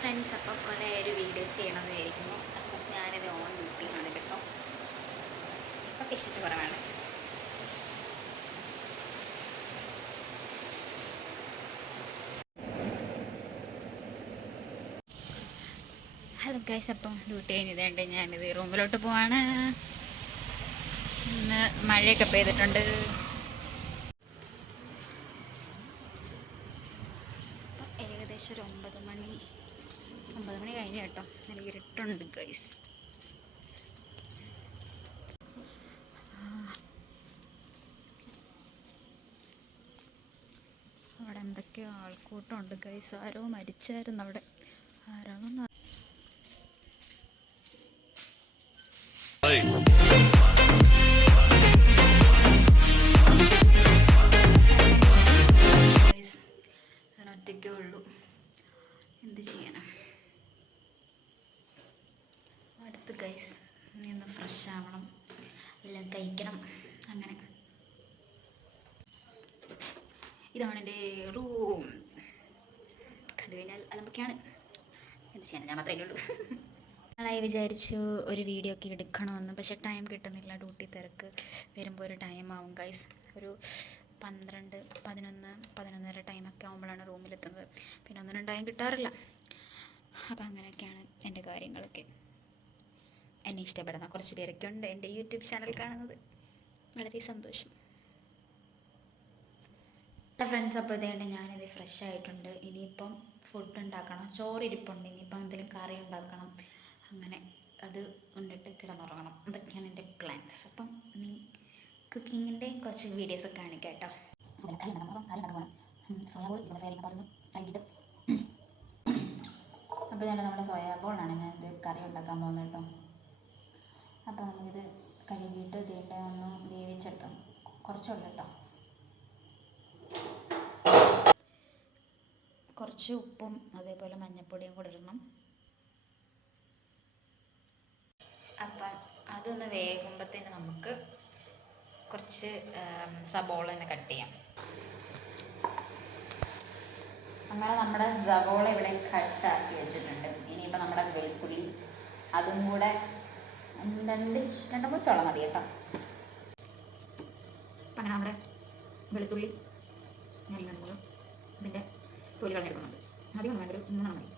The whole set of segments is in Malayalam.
ഫ്രണ്ട്സ്, അപ്പം കുറേ ഒരു വീഡിയോ ചെയ്യണമെന്ന് വിചാരിക്കുന്നു. അപ്പം ഞാനിത് ഓൺ ഡ്യൂട്ടിയാണ് കേട്ടോ. അപ്പം പേഷ്യൻ്റ് കുറവാണ്. ഹലോ ഗൈസ്, അപ്പം ഡ്യൂട്ടി കഴിഞ്ഞതുകൊണ്ട് ഞാനിത് റൂമിലോട്ട് പോവാണ്. ഇന്ന് മഴയൊക്കെ പെയ്തിട്ടുണ്ട്. അപ്പം ഏകദേശം ഒരു 9 മണി കഴിഞ്ഞു കേട്ടോ. നല്ല ഇരുട്ടുണ്ട് ഗൈസ്. അവിടെ എന്തൊക്കെയോ ആൾക്കൂട്ടമുണ്ട് ഗൈസ്. ആരോ മരിച്ചായിരുന്നു അവിടെ. ആരാണെന്ന് ഞാൻ ഒറ്റയ്ക്കേ ഉള്ളൂ. എന്ത് ചെയ്യാനാ. അടുത്ത് ഗൈസ് ഇനി ഒന്ന് ഫ്രഷ് ആവണം, എല്ലാം കഴിക്കണം. അങ്ങനെ ഇതാണ് എൻ്റെ റൂം. കണ്ടു കഴിഞ്ഞാൽ അലമ്പൊക്കെയാണ്. എന്ത് ചെയ്യാനാ, ഞാൻ മാത്രമേ ഉള്ളൂ. നാളായി വിചാരിച്ചു ഒരു വീഡിയോ ഒക്കെ എടുക്കണമെന്ന്, പക്ഷെ ടൈം കിട്ടുന്നില്ല. ഡ്യൂട്ടി തിരക്ക് വരുമ്പോൾ ഒരു ടൈം ആവും ഗൈസ്. ഒരു 12, 11, 11:30 ടൈമൊക്കെ ആകുമ്പോഴാണ് റൂമിലെത്തുന്നത്. പിന്നെ ഒന്നും ടൈം കിട്ടാറില്ല. അപ്പം അങ്ങനെയൊക്കെയാണ് എൻ്റെ കാര്യങ്ങളൊക്കെ. എന്നെ ഇഷ്ടപ്പെടുന്ന കുറച്ച് പേരൊക്കെ ഉണ്ട് എൻ്റെ യൂട്യൂബ് ചാനൽ കാണുന്നത്. വളരെ സന്തോഷം. ഫ്രണ്ട്സ്, അപ്പോൾ ഇതേണ്ട ഞാനിത് ഫ്രഷ് ആയിട്ടുണ്ട്. ഇനിയിപ്പം ഫുഡ് ഉണ്ടാക്കണം. ചോറിരിപ്പുണ്ട്. ഇനിയിപ്പം എന്തെങ്കിലും കറി ഉണ്ടാക്കണം. അങ്ങനെ അത് കൊണ്ടിട്ട് കിടന്നുറങ്ങണം. അതൊക്കെയാണ് എൻ്റെ പ്ലാൻസ്. അപ്പം കുക്കിങ്ങിൻ്റെ കുറച്ച് വീഡിയോസൊക്കെ കാണിക്കാം കേട്ടോ. അപ്പോൾ ഞാൻ നമ്മുടെ സോയാബോളാണ് ഞാനിത് കറി ഉണ്ടാക്കാൻ പോകുന്നത് കേട്ടോ. അപ്പോൾ നമുക്കിത് കഴുകിയിട്ട് ഇതിൻ്റെ ഒന്ന് വേവിച്ചെടുക്കാം. കുറച്ചുള്ളൂ കേട്ടോ. കുറച്ച് ഉപ്പും അതേപോലെ മഞ്ഞൾപ്പൊടിയും കൂടെ ഇടണം. അപ്പം അതൊന്ന് വേകുമ്പോഴത്തേന് നമുക്ക് കുറച്ച് സബോള തന്നെ കട്ട് ചെയ്യാം. അങ്ങനെ നമ്മുടെ സബോള ഇവിടെ കട്ടാക്കി വെച്ചിട്ടുണ്ട്. ഇനിയിപ്പോൾ നമ്മുടെ വെളുത്തുള്ളി അതും കൂടെ 2-3 ചോളം മതി കേട്ടോ. അപ്പം അങ്ങനെ നമ്മുടെ വെളുത്തുള്ളി നല്ലുന്നത് ഇതിൻ്റെ തൊലി കളഞ്ഞെടുക്കുന്നുണ്ട്. അധികം വേണ്ട, ഒരു 3 മതി.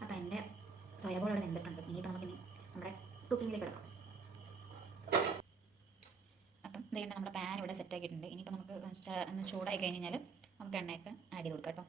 അപ്പം എൻ്റെ സോയാബോൾ ഇവിടെ നിന്നിട്ടുണ്ട്. ഇനിയിപ്പോൾ നമുക്കിനി നമ്മുടെ കുക്കിങ്ങിലേക്ക് കിടക്കാം. അപ്പം ഇതേണ്ട നമ്മുടെ പാൻ ഇവിടെ സെറ്റ് ആക്കിയിട്ടുണ്ട്. ഇനിയിപ്പോൾ നമുക്ക് ഒന്ന് ചൂടായി കഴിഞ്ഞ് കഴിഞ്ഞാൽ നമുക്ക് എണ്ണയൊക്കെ ആഡ് ചെയ്ത് കൊടുക്കാം കേട്ടോ.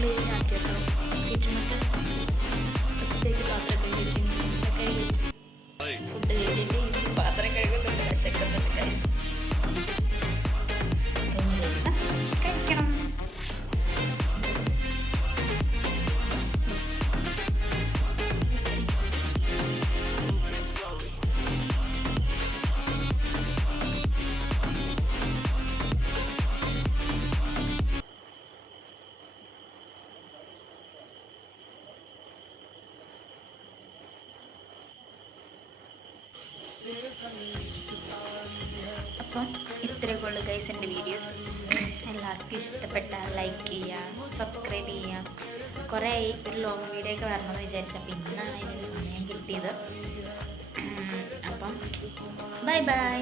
ക്ലീൻ ആക്കി കേട്ടോ. കിച്ചണൊക്കെ പ്രത്യേകിച്ച് പാത്രം കഴിച്ച് ഫുഡ് കഴിച്ചിട്ട് ഇനി പാത്രം കഴുകുന്നുണ്ട്. വിശക്കുന്നുണ്ട് ഗൈസ്. കഴിക്കണം. അപ്പം ഇത്രയൊക്കെ ഉള്ളു ഗൈസ് എൻ്റെ വീഡിയോസ്. എല്ലാവർക്കും ഇഷ്ടപ്പെട്ടാൽ ലൈക്ക് ചെയ്യുക, സബ്സ്ക്രൈബ് ചെയ്യുക. കുറേ ഒരു ലോങ് വീഡിയോ ഒക്കെ വരണമെന്ന് വിചാരിച്ചപ്പോൾ ഇന്നാണ് അതിനൊരു സമയം കിട്ടിയത്. അപ്പം ബൈ ബൈ.